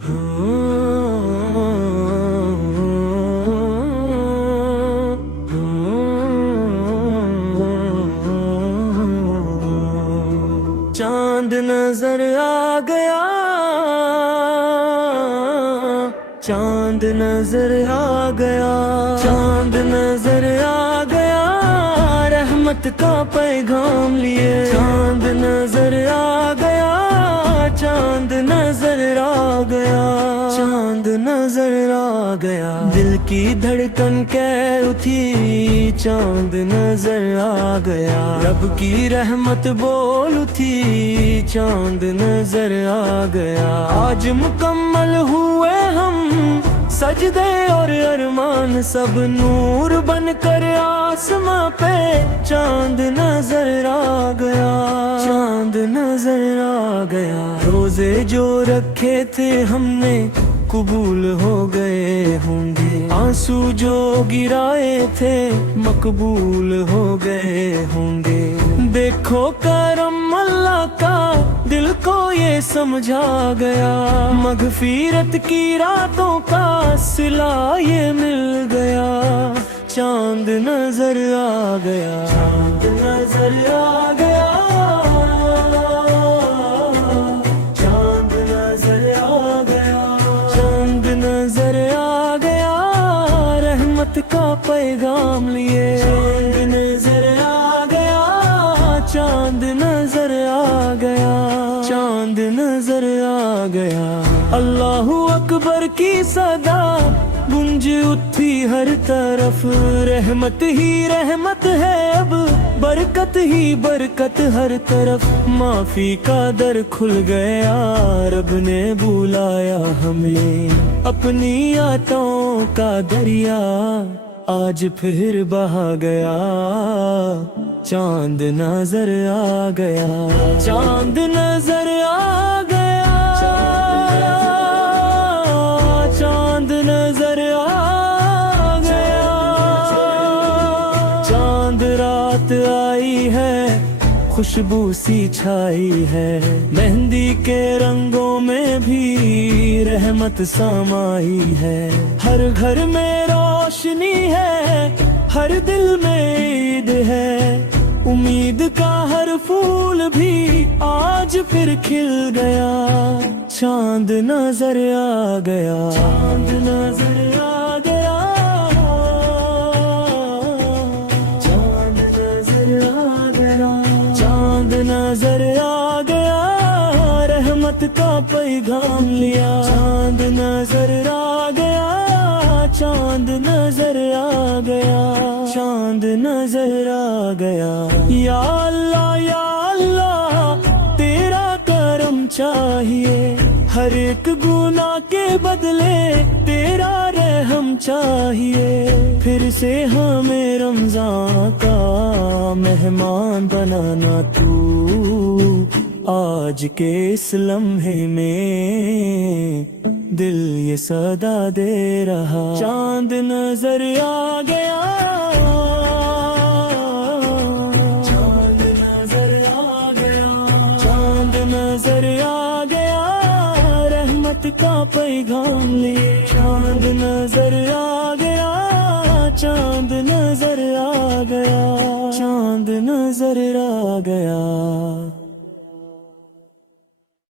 چاند نظر آ گیا، چاند نظر آ گیا، چاند نظر آ گیا، رحمت کا پیغام لیے چاند نظر آ گیا، چاند نظر آ گیا، چاند نظر آ گیا، دل کی دھڑکن کہہ اٹھی چاند نظر آ گیا، رب کی رحمت بول اٹھی چاند نظر آ گیا، آج مکمل ہوئے ہم سجدے اور ارمان سب نور بن کر آسماں پہ چاند نظر آ گیا، چاند نظر آ گیا، روزے جو رکھے تھے ہم نے قبول ہو گئے ہوں گے، آنسو جو گرائے تھے مقبول ہو گئے ہوں گے، دیکھو کرم اللہ کا دل کو یہ سمجھا گیا، مغفرت کی راتوں کا صلہ یہ مل گیا، چاند نظر آ گیا، چاند نظر آ گیا، چاند نظر آ گیا، چاند نظر آ گیا، رحمت کا پیغام لیے چاند نظر آ گیا، چاند نظر آ گیا، چاند نظر آ گیا، اللہ اکبر کی صدا گونج اٹھی ہر طرف، رحمت ہی رحمت ہے اب برکت ہی برکت ہر طرف، معافی کا در کھل گیا، رب نے بلایا ہمیں، اپنی عطاؤں کا دریا آج پھر بہا گیا، چاند نظر آ گیا، چاند نظر آ گیا، چاند نظر آ گیا، چاند رات آئی ہے خوشبو سی چھائی ہے، مہندی کے رنگوں میں بھی رحمت سامائی ہے، ہر گھر میں روشنی ہے، ہر دل میں عید ہے، امید کا ہر پھول بھی آج پھر کھل گیا، چاند نظر آ گیا، چاند نظر آ گیا، چاند نظر آ گیا، چاند نظر آ گیا، رحمت کا پیغام لیا، چاند نظر آ گیا، چاند نظر آ گیا، چاند نظر آ گیا، یا اللہ یا اللہ تیرا کرم چاہیے، ہر ایک گناہ کے بدلے تیرا رحم چاہیے، پھر سے ہمیں رمضان کا مہمان بنانا تو، آج کے اس لمحے میں دل یہ صدا دے رہا، چاند نظر آ گیا، چاند نظر آ گیا، چاند نظر آ گیا، رحمت کا پیغام لیے چاند نظر آ گیا، چاند نظر آ گیا، چاند نظر آ گیا۔